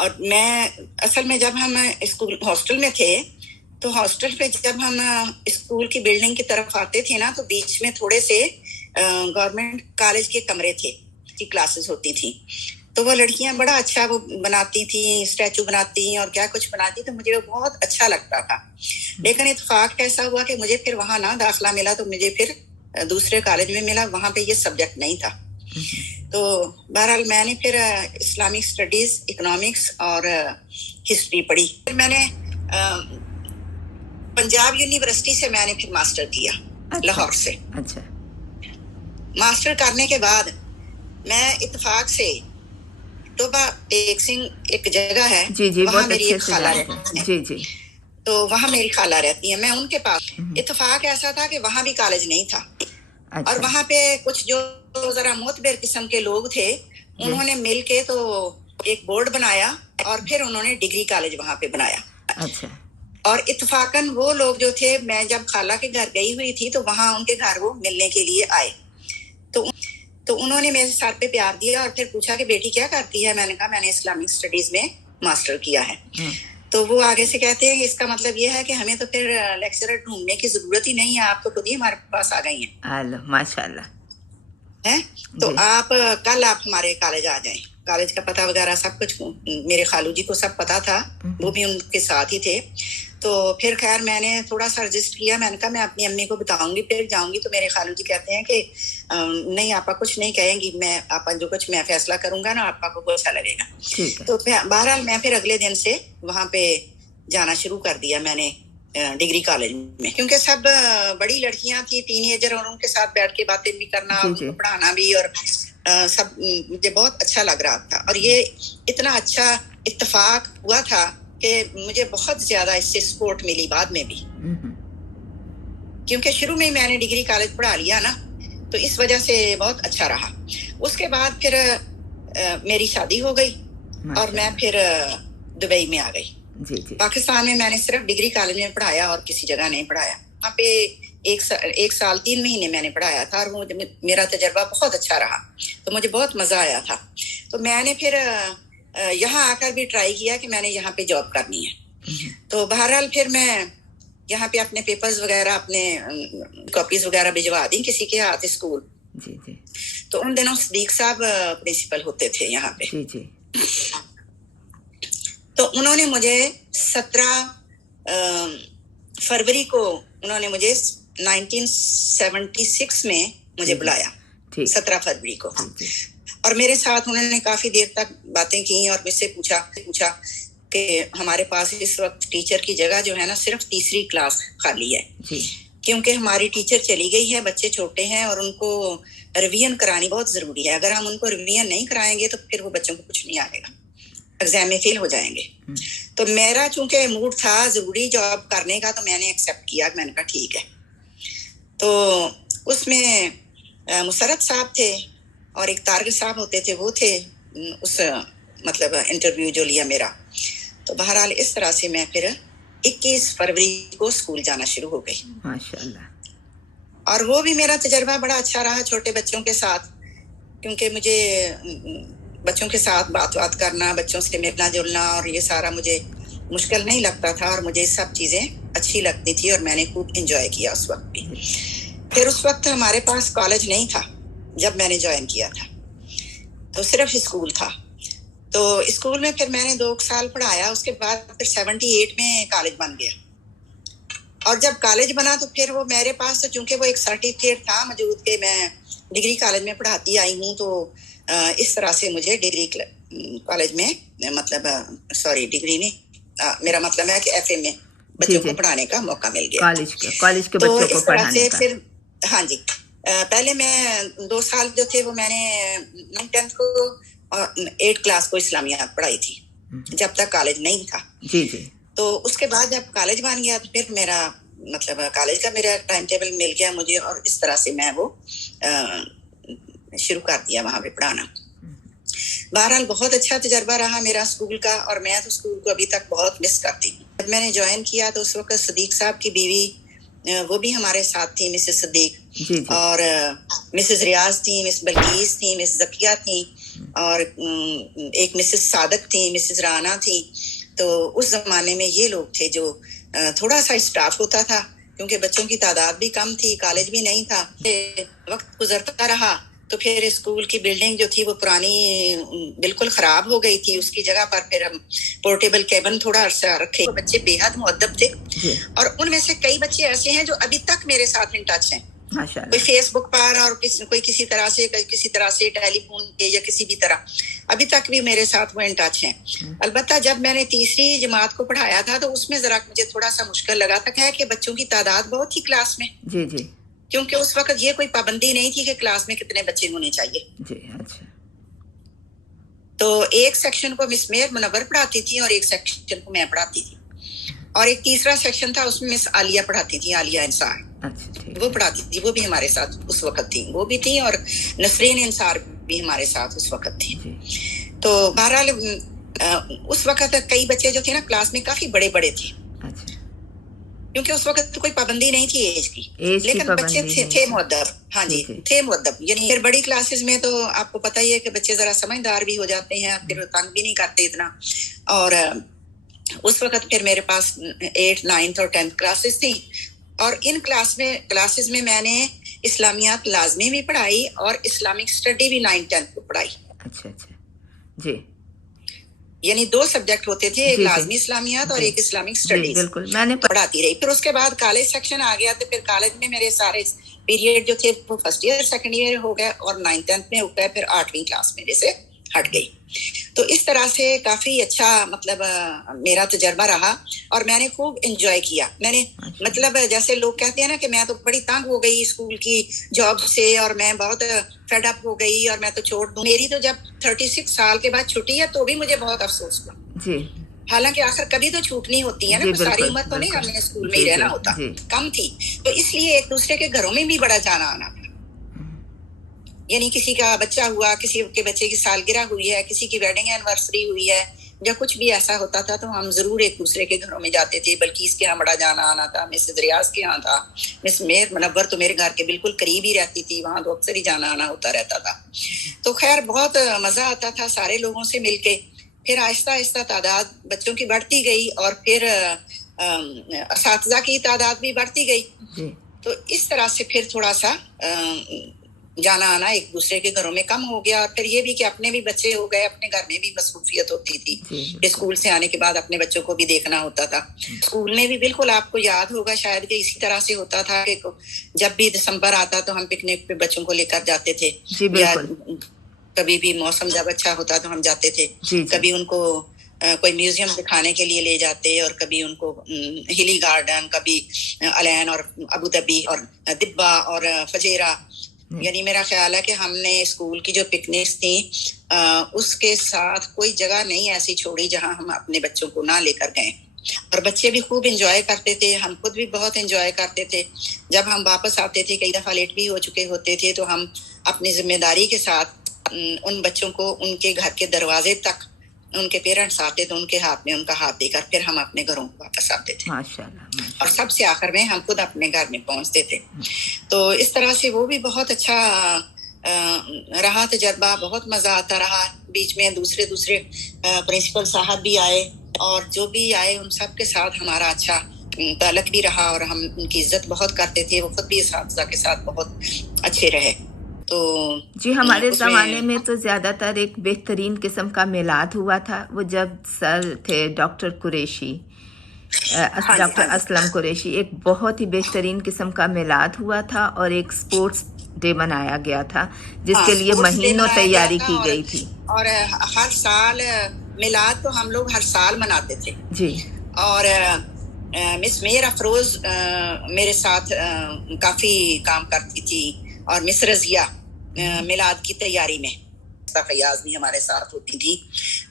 اور میں اصل میں جب ہم اسکول ہاسٹل میں تھے تو ہاسٹل پہ جب ہم اسکول کی بلڈنگ کی طرف آتے تھے نا تو بیچ میں تھوڑے سے گورنمنٹ کالج کے کمرے تھے، کلاسز ہوتی تھی، تو وہ لڑکیاں بڑا اچھا وہ بناتی تھیں، اسٹیچو بناتی اور کیا کچھ بناتی، تو مجھے وہ بہت اچھا لگتا تھا. لیکن اتفاق ایسا ہوا کہ مجھے پھر وہاں نہ داخلہ ملا، تو مجھے پھر دوسرے کالج میں ملا، وہاں پہ یہ سبجیکٹ نہیں تھا. تو بہرحال میں نے پھر اسلامک اسٹڈیز، اکنامکس اور ہسٹری پڑھی. پھر میں نے پنجاب یونیورسٹی سے میں نے پھر ماسٹر کیا لاہور سے. اچھا. ماسٹر کرنے کے بعد میں اتفاق سے ٹوبا ٹیک سنگھ ایک جگہ ہے، جی وہاں بہت میری اچھے ایک سے خالہ جانتے رہتی ہیں. ہے. جی تو وہاں میری خالہ رہتی ہے، میں ان کے پاس. اتفاق ایسا تھا کہ وہاں بھی کالج نہیں تھا، اور وہاں پہ کچھ جو ذرا معتبر قسم کے لوگ تھے انہوں نے مل کے تو ایک بورڈ بنایا اور پھر انہوں نے ڈگری کالج وہاں پہ بنایا. اچھا. اور اتفاقاً وہ لوگ جو تھے، میں جب خالہ کے گھر گئی ہوئی تھی تو وہاں ان کے گھر وہ ملنے کے لیے آئے، تو انہوں نے میرے سر پہ پیار دیا اور پھر پوچھا کہ بیٹی کیا کرتی ہے. میں نے کہا میں نے اسلامک اسٹڈیز میں ماسٹر کیا ہے. تو وہ آگے سے کہتے ہیں کہ اس کا مطلب یہ ہے کہ ہمیں تو پھر لیکچرر ڈھونڈنے کی ضرورت ہی نہیں ہے، آپ تو خود ہی ہمارے پاس آ گئی ہیں. ماشاء اللہ ہے تو آپ کل آپ ہمارے کالج آ جائیں. کالج کا پتہ وغیرہ سب کچھ میرے خالو جی کو سب پتا تھا، وہ بھی ان کے ساتھ ہی تھے. تو پھر خیر میں نے تھوڑا سا رجسٹ کیا، میں نے کہا میں اپنی امی کو بتاؤں گی پھر جاؤں گی. تو میرے خالو جی کہتے ہیں کہ نہیں آپا کچھ نہیں کہیں گی، میں آپا جو کچھ میں فیصلہ کروں گا نا آپا کو اچھا لگے گا. تو بہرحال میں پھر اگلے دن سے وہاں پہ جانا شروع کر دیا میں نے ڈگری کالج میں، کیونکہ سب بڑی لڑکیاں تھیں، ٹین ایجر، اور ان کے ساتھ بیٹھ کے باتیں بھی کرنا اور ان کو پڑھانا بھی، اور سب مجھے بہت اچھا لگ رہا تھا. اور یہ اتنا اچھا اتفاق ہوا تھا کہ مجھے بہت زیادہ اس سے سپورٹ ملی بعد میں بھی، کیونکہ شروع میں میں نے ڈگری کالج پڑھا لیا نا، تو اس وجہ سے بہت اچھا رہا. اس کے بعد پھر میری شادی ہو گئی اور میں پھر دبئی میں آ گئی. پاکستان میں نے صرف ڈگری کالج میں پڑھایا اور کسی جگہ نہیں پڑھایا. وہاں پہ 1 سال 3 مہینے میں نے پڑھایا تھا، اور میرا تجربہ بہت اچھا رہا، تو مجھے بہت مزہ آیا تھا. تو میں نے پھر یہاں آ کر بھی ٹرائی کیا کہ میں نے یہاں پہ جاب کرنی ہے. تو بہرحال پھر میں یہاں پہ اپنے پیپرز وغیرہ، اپنے کاپیز وغیرہ بھجوا دی کسی کے ہاتھ اسکول. تو ان دنوں صدیق صاحب پرنسپل ہوتے تھے یہاں پہ. تو انہوں نے مجھے 17 فروری کو انہوں نے مجھے 1976 میں مجھے بلایا، 17 فروری کو. اور میرے ساتھ انہوں نے کافی دیر تک باتیں کی اور مجھ سے پوچھا کہ ہمارے پاس اس وقت ٹیچر کی جگہ جو ہے نا صرف تیسری کلاس خالی ہے، کیونکہ ہماری ٹیچر چلی گئی ہے، بچے چھوٹے ہیں اور ان کو ریویژن کرانی بہت ضروری ہے. اگر ہم ان کو ریویژن نہیں کرائیں گے تو پھر وہ بچوں کو کچھ نہیں آئے گا، ایگزام میں فیل ہو جائیں گے. تو میرا چونکہ موڈ تھا ضروری جاب کرنے کا، تو میں نے ایکسیپٹ کیا. میں نے کہا ٹھیک ہے. تو اس میں مسرت صاحب تھے اور ایک طارق صاحب ہوتے تھے، وہ تھے اس مطلب انٹرویو جو لیا میرا. تو بہرحال اس طرح سے میں پھر 21 فروری کو اسکول جانا شروع ہو گئی. ماشاءاللہ. اور وہ بھی میرا تجربہ بڑا اچھا رہا چھوٹے بچوں کے ساتھ، کیونکہ مجھے بچوں کے ساتھ بات کرنا، بچوں سے ملنا جلنا، اور یہ سارا مجھے مشکل نہیں لگتا تھا، اور مجھے سب چیزیں اچھی لگتی تھی اور میں نے خوب انجوائے کیا اس وقت بھی. پھر اس وقت ہمارے پاس کالج نہیں تھا جب میں نے جوائن کیا تھا، تو صرف اسکول تھا. تو اسکول میں پھر میں نے 2 سال پڑھایا. اس کے بعد پھر 78 میں کالج بن گیا. اور جب کالج بنا تو پھر وہ میرے پاس تو چونکہ وہ ایک سرٹیفکیٹ تھا موجود کہ میں ڈگری کالج میں پڑھاتی آئی ہوں، تو اس طرح سے مجھے ڈگری کالج میں مطلب ڈگری نہیں، میرا مطلب ہے کہ ایف اے میں بچوں کو پڑھانے کا موقع مل گیا. کالج کے بچوں کو پڑھانے کا. پھر ہاں جی، پہلے میں 2 سال جو تھے وہ میں نے 9th کو اور 8 کلاس کو اسلامیات پڑھائی تھی جب تک کالج نہیں تھا. تو اس کے بعد جب کالج بن گیا تو پھر میرا مطلب کالج کا میرا ٹائم ٹیبل مل گیا مجھے، اور اس طرح سے میں وہ شروع کر دیا وہاں پہ پڑھانا. بہرحال بہت اچھا تجربہ رہا میرا اسکول کا، اور میں تو اسکول کو ابھی تک بہت مس کرتی ہوں. جب میں نے جوائن کیا تو اس وقت صدیق صاحب کی بیوی وہ بھی ہمارے ساتھ تھی، مسز صدیق، اور مسز ریاض تھی، مس بلقیس تھی، مس ذکیہ تھی، اور ایک مسز صادق تھی, مسز رانا تھی. تو اس زمانے میں یہ لوگ تھے جو تھوڑا سا اسٹاف ہوتا تھا کیونکہ بچوں کی تعداد بھی کم تھی, کالج بھی نہیں تھا. وقت گزرتا رہا تو پھر اسکول کی بلڈنگ جو تھی وہ پرانی بالکل خراب ہو گئی تھی. اس کی جگہ پر پھر ہم پورٹیبل کیبن تھوڑا عرصہ رکھے. بچے بے حد مؤدب تھے اور ان میں سے کئی بچے ایسے ہیں جو ابھی تک میرے ساتھ ان ٹچ ہیں, کوئی فیس بک پر اور کوئی کسی طرح سے ٹیلی فون پہ یا کسی بھی طرح ابھی تک بھی میرے ساتھ وہ ان ٹچ ہیں. البتہ جب میں نے تیسری جماعت کو پڑھایا تھا تو اس میں ذرا مجھے تھوڑا سا مشکل لگا تھا کہ بچوں کی تعداد بہت تھی کلاس میں. جی جی. کیونکہ اس وقت یہ کوئی پابندی نہیں تھی کہ کلاس میں کتنے بچے ہونے چاہیے. جی اچھا. تو ایک سیکشن کو مس میر منور پڑھاتی تھی اور ایک سیکشن کو میں پڑھاتی تھی, اور ایک تیسرا سیکشن تھا اس میں مس عالیہ پڑھاتی تھی, عالیہ انصار. وہ پڑھاتی تھی, وہ بھی ہمارے ساتھ اس وقت تھی, وہ بھی تھی, اور نسرین انصار بھی ہمارے ساتھ اس وقت تھی. تو بہرحال اس وقت کئی بچے جو تھے نا کلاس میں کافی بڑے بڑے تھے کیونکہ اس وقت کوئی پابندی نہیں تھی ایج کی, لیکن بچے تھے مؤدب. ہاں جی تھے مؤدب. یعنی پھر بڑی کلاسز میں تو آپ کو پتہ ہی ہے کہ بچے ذرا سمجھدار بھی ہو جاتے ہیں, پھر تنگ بھی نہیں کرتے اتنا. اور اس وقت پھر میرے پاس 8th 9th اور 10th کلاسز تھیں, اور ان کلاسز میں میں نے اسلامیات لازمی بھی پڑھائی اور اسلامک اسٹڈی بھی 9th 10th کو پڑھائی. اچھا اچھا جی. یعنی 2 سبجیکٹ ہوتے تھے, ایک لازمی اسلامیات اور ایک اسلامک اسٹڈیز. بالکل میں نے پڑھاتی رہی. پھر اس کے بعد کالج سیکشن آ گیا تو پھر کالج میں میرے سارے پیریڈ جو تھے وہ فرسٹ ایئر سیکنڈ ایئر ہو گئے, اور 9th 10th میں ہو گئے, پھر 8ویں کلاس میرے سے ہٹ گئی. تو اس طرح سے کافی اچھا مطلب میرا تجربہ رہا اور میں نے خوب انجوائے کیا. میں نے مطلب جیسے لوگ کہتے ہیں نا کہ میں تو بڑی تنگ ہو گئی اسکول کی جاب سے اور میں بہت فیڈ اپ ہو گئی اور میں تو چھوڑ دوں. میری تو جب 36 سال کے بعد چھٹی ہے تو بھی مجھے بہت افسوس ہوا جی. حالانکہ آخر کبھی تو چھوٹنی ہوتی ہے نا, ساری عمر تو نہیں ہم نے اسکول میں ہی رہنا ہوتا, کم تھی. تو اس لیے ایک دوسرے کے گھروں میں بھی بڑا جانا آنا تھا. یعنی کسی کا بچہ ہوا, کسی کے بچے کی سالگرہ ہوئی ہے, کسی کی ویڈنگ اینیورسری ہوئی ہے, یا کچھ بھی ایسا ہوتا تھا تو ہم ضرور ایک دوسرے کے گھروں میں جاتے تھے. بلکہ اس کے یہاں بڑا جانا آنا تھا, مسز ریاض کے یہاں تھا, مس میر منور تو میرے گھر کے بالکل قریب ہی رہتی تھی, وہاں تو اکثر ہی جانا آنا ہوتا رہتا تھا. تو خیر بہت مزہ آتا تھا سارے لوگوں سے مل کے. پھر آہستہ آہستہ تعداد بچوں کی بڑھتی گئی اور پھر اساتذہ کی تعداد بھی بڑھتی گئی. تو اس طرح سے پھر تھوڑا سا جانا آنا ایک دوسرے کے گھروں میں کم ہو گیا. اور پھر یہ بھی کہ اپنے بھی بچے ہو گئے, اپنے گھر میں بھی مصروفیت ہوتی تھی. اسکول سے آنے کے بعد اپنے بچوں کو بھی دیکھنا ہوتا تھا. اسکول میں بھی بالکل آپ کو یاد ہوگا شاید کہ اسی طرح سے ہوتا تھا کہ جب بھی دسمبر آتا تو ہم پکنک پہ بچوں کو لے کر جاتے تھے, یا کبھی بھی موسم جب اچھا ہوتا تو ہم جاتے تھے. کبھی ان کو کوئی میوزیم دکھانے کے لیے لے جاتے, اور کبھی ان کو ہلی گارڈن, کبھی الین اور ابو ظبی اور دبا اور فجیرہ. یعنی میرا خیال ہے کہ ہم نے اسکول کی جو پکنکس تھیں اس کے ساتھ کوئی جگہ نہیں ایسی چھوڑی جہاں ہم اپنے بچوں کو نہ لے کر گئے. اور بچے بھی خوب انجوائے کرتے تھے, ہم خود بھی بہت انجوائے کرتے تھے. جب ہم واپس آتے تھے, کئی دفعہ لیٹ بھی ہو چکے ہوتے تھے, تو ہم اپنی ذمہ داری کے ساتھ ان بچوں کو ان کے گھر کے دروازے تک ان کے پیرنٹس آتے تو ان کے ہاتھ میں ان کا ہاتھ دے کر پھر ہم اپنے گھروں کو واپس آتے تھے. اور سب سے آخر میں ہم خود اپنے گھر میں پہنچتے تھے. تو اس طرح سے وہ بھی بہت اچھا رہا تجربہ, بہت مزہ آتا رہا. بیچ میں دوسرے پرنسپل صاحب بھی آئے, اور جو بھی آئے ان سب کے ساتھ ہمارا اچھا تعلق بھی رہا, اور ہم ان کی عزت بہت کرتے تھے. وہ خود بھی اساتذہ کے ساتھ بہت اچھے رہے. تو جی ہمارے زمانے میں تو زیادہ تر ایک بہترین قسم کا میلاد ہوا تھا. وہ جب سر تھے ڈاکٹر قریشی, ڈاکٹر اسلم قریشی, ایک بہت ہی بہترین قسم کا میلاد ہوا تھا, اور ایک سپورٹس ڈے منایا گیا تھا جس کے لیے مہینوں تیاری کی گئی تھی. اور ہر سال میلاد تو ہم لوگ ہر سال مناتے تھے جی. اور مس میر افروز میرے ساتھ کافی کام کرتی تھی, اور مس رضیہ میلاد کی تیاری میں, فیاض بھی ہمارے ساتھ ہوتی تھی.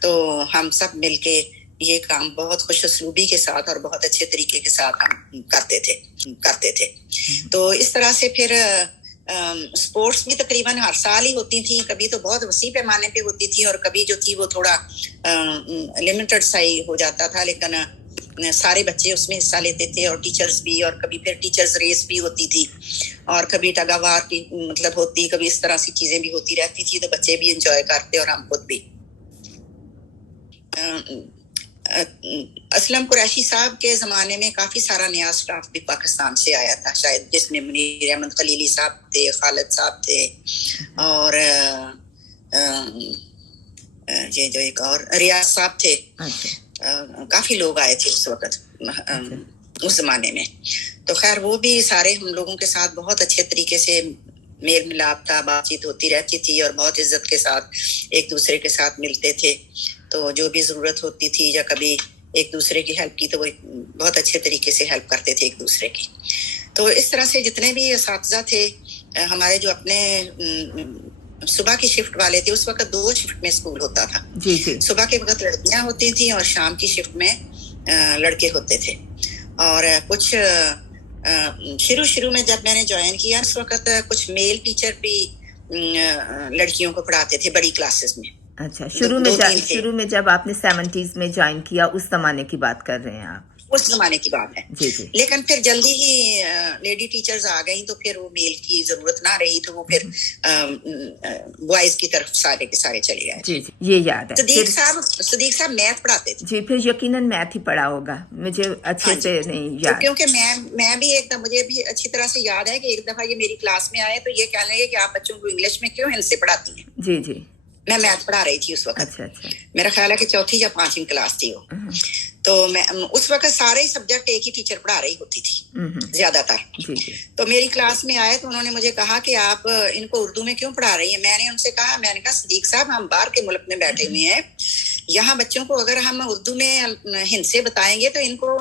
تو ہم سب مل کے یہ کام بہت خوش اسلوبی کے ساتھ اور بہت اچھے طریقے کے ساتھ ہم کرتے تھے. تو اس طرح سے پھر سپورٹس بھی تقریباً ہر سال ہی ہوتی تھیں. کبھی تو بہت وسیع پیمانے پہ ہوتی تھی, اور کبھی جو تھی وہ تھوڑا لمیٹڈ سا ہی ہو جاتا تھا. لیکن سارے بچے اس میں حصہ لیتے تھے اور ٹیچرز بھی, اور کبھی پھر ٹیچرز ریس بھی ہوتی تھی اور کبھی ٹگ آف وار کی مطلب ہوتی, کبھی اس طرح سی چیزیں بھی ہوتی رہتی تھی, تو بچے بھی انجوائے کرتے اور ہم خود بھی. اسلم قریشی صاحب کے زمانے میں کافی سارا نیا سٹاف بھی پاکستان سے آیا تھا شاید, جس میں منیر احمد خلیلی صاحب تھے, خالد صاحب تھے, اور یہ جو ایک اور ریاض صاحب تھے. کافی لوگ آئے تھے اس وقت اس زمانے میں. تو خیر وہ بھی سارے ہم لوگوں کے ساتھ بہت اچھے طریقے سے میل ملاپ تھا, بات چیت ہوتی رہتی تھی اور بہت عزت کے ساتھ ایک دوسرے کے ساتھ ملتے تھے. تو جو بھی ضرورت ہوتی تھی یا کبھی ایک دوسرے کی ہیلپ کی تو وہ بہت اچھے طریقے سے ہیلپ کرتے تھے ایک دوسرے کی. تو اس طرح سے جتنے بھی اساتذہ تھے ہمارے جو اپنے صبح کی شفٹ والے تھے, اس وقت 2 شفٹ میں اسکول ہوتا تھا. صبح کے وقت لڑکیاں ہوتی تھیں اور شام کی شفٹ میں لڑکے ہوتے تھے. اور کچھ شروع میں جب میں نے جوائن کیا اس وقت کچھ میل ٹیچر بھی لڑکیوں کو پڑھاتے تھے بڑی کلاسز میں. اچھا, شروع میں جب آپ نے 70s میں جوائن کیا اس زمانے کی بات کر رہے ہیں آپ؟ اس زمانے کی بات ہے. لیکن پھر جلدی ہی لیڈی ٹیچرز آ گئیں تو پھر وہ میل کی ضرورت نہ رہی, تو وہ پھر بوائز کی طرف سارے کے سارے چلے گئے. جی یہ یاد ہے. صدیق صاحب میتھ پڑھاتے تھے. جی, پھر یقیناً میتھ ہی پڑھا ہوگا, مجھے اچھے سے نہیں یاد. کیونکہ میں بھی ایک دم مجھے بھی اچھی طرح سے یاد ہے کہ ایک دفعہ یہ میری کلاس میں آئے تو یہ کہنے لگے کہ آپ بچوں کو انگلش میں کیوں ہند سے پڑھاتی ہیں. جی میں میتھ پڑھا رہی تھی اس وقت. اچھا. میرا خیال ہے کہ 4تھی یا 5ویں کلاس تھی وہ. تو میں اس وقت سارے سبجیکٹ ایک ہی ٹیچر پڑھا رہی ہوتی تھی زیادہ تر. تو میری کلاس میں آئے تو انہوں نے مجھے کہا کہ آپ ان کو اردو میں کیوں پڑھا رہی ہیں. میں نے ان سے کہا صدیق صاحب ہم باہر کے ملک میں بیٹھے ہوئے ہیں, یہاں بچوں کو اگر ہم اردو میں ہند سے بتائیں گے تو ان کو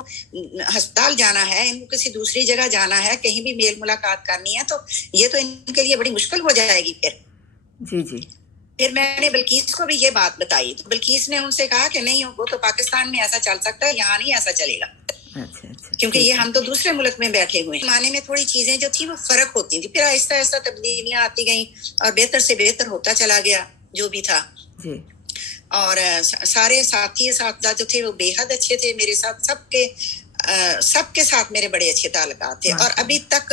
ہسپتال جانا ہے, ان کو کسی دوسری جگہ جانا ہے, کہیں بھی میل ملاقات کرنی ہے, تو یہ تو ان کے لیے بڑی مشکل ہو جائے گی. جی پھر میں نے بلقیس کو بھی یہ بات بتائی تو بلقیس نے ان سے کہا کہ نہیں, وہ تو پاکستان میں ایسا چل سکتا ہے, یہاں نہیں ایسا چلے گا. کیونکہ یہ ہم تو دوسرے ملک میں بیٹھے ہوئے ہیں. زمانے میں تھوڑی چیزیں جو تھی وہ فرق ہوتی تھی, پھر آہستہ آہستہ تبدیلیاں آتی گئیں اور بہتر سے بہتر ہوتا چلا گیا جو بھی تھا. اور سارے ساتھی اساتذہ جو تھے وہ بے حد اچھے تھے میرے ساتھ. سب کے ساتھ میرے بڑے اچھے تعلقات تھے اور ابھی تک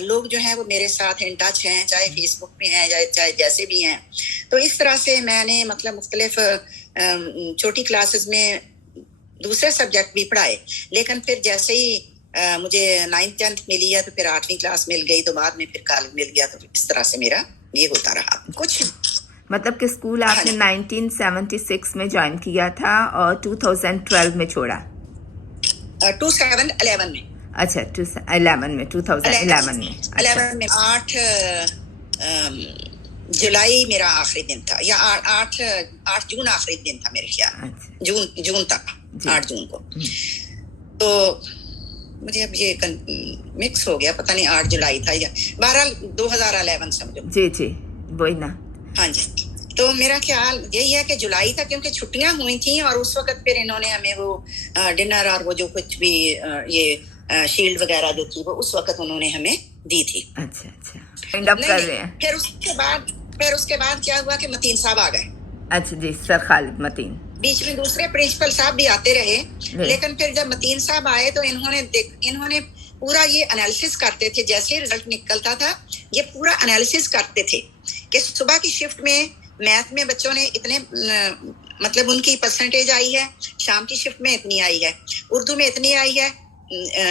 لوگ جو ہیں وہ میرے ساتھ ان ٹچ ہیں, چاہے فیس بک پہ ہیں چاہے جیسے بھی ہیں. تو اس طرح سے میں نے مطلب مختلف چھوٹی کلاسز میں دوسرے سبجیکٹ بھی پڑھائے, لیکن پھر جیسے ہی مجھے 9th 10th ملی ہے تو پھر 8ویں کلاس مل گئی, تو بعد میں پھر کالج مل گیا. تو اس طرح سے میرا یہ ہوتا رہا. کچھ مطلب کہ اسکول آپ نے 1976 میں جوائن کیا تھا اور 2012 میں چھوڑا. 2011 میں. اچھا 2011 میں 8 جولائی میرا آخری دن تھا, یا 8 جون آخری دن تھا میرے خیال. جون تک 8 جون کو. تو مجھے اب یہ مکس ہو گیا, پتہ نہیں 8 جولائی تھا یا بہرحال 2011 سمجھو. جی وہی نا. ہاں جی. تو میرا خیال یہی ہے کہ جولائی تھا, کیونکہ چھٹیاں ہوئی تھیں اور اس وقت پھر انہوں نے ہمیں وہ ڈنر اور وہ جو کچھ بھی یہ شیلڈ وغیرہ جو تھی وہ اس وقت انہوں نے ہمیں دی تھی. اچھا پھر اس کے بعد کیا ہوا کہ متین صاحب آ گئے. اچھا جی, سر خالد متین. بیچ میں دوسرے پرنسپل صاحب بھی آتے رہے, لیکن پھر جب متین صاحب آئے تو انہوں نے پورا یہ انالیسس کرتے تھے. جیسے رزلٹ نکلتا تھا یہ پورا انالیسس کرتے تھے کہ صبح کی شفٹ میں میتھ میں بچوں نے اتنے مطلب ان کی پرسنٹیج آئی ہے, شام کی شفٹ میں اتنی آئی ہے, اردو میں اتنی آئی ہے,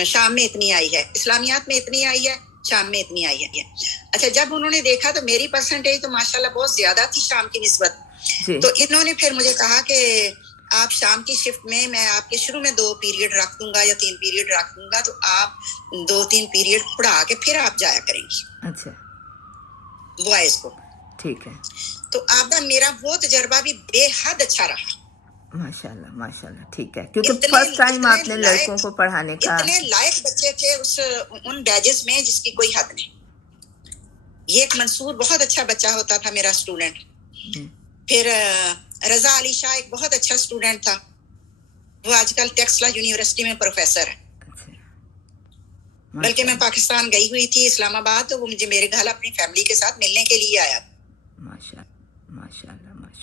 شام میں اتنی آئی ہے, اسلامیات میں اتنی آئی ہے, شام میں اتنی آئی ہے. اچھا, جب انہوں نے دیکھا تو میری پرسنٹیج تو ماشاءاللہ بہت زیادہ تھی شام کی نسبت. تو انہوں نے پھر مجھے کہا کہ آپ شام کی شفٹ میں آپ کے شروع میں 2 پیریڈ رکھ دوں گا یا 3 پیریڈ رکھ دوں گا, تو آپ 2-3 پیریڈ پڑھا کے پھر آپ جایا کریں گی. اچھا, بوائز کو. ٹھیک ہے. تو آپ میرا وہ تجربہ بھی بے حد اچھا رہا. ماشاءاللہ ٹھیک ہے, کیونکہ فرسٹ ٹائم آپ نے لڑکوں کو پڑھانے کا. اتنے لائق بچے تھے ان بیجز میں جس کی کوئی حد نہیں. یہ ایک منصور بہت اچھا بچہ ہوتا تھا میرا اسٹوڈنٹ. پھر رضا علی شاہ ایک بہت اچھا اسٹوڈنٹ تھا, وہ آج کل ٹیکسلا یونیورسٹی میں پروفیسر ہے. بلکہ میں پاکستان گئی ہوئی تھی اسلام آباد, تو وہ مجھے میرے گھر اپنی فیملی کے ساتھ ملنے کے لیے آیا. ماشاءاللہ.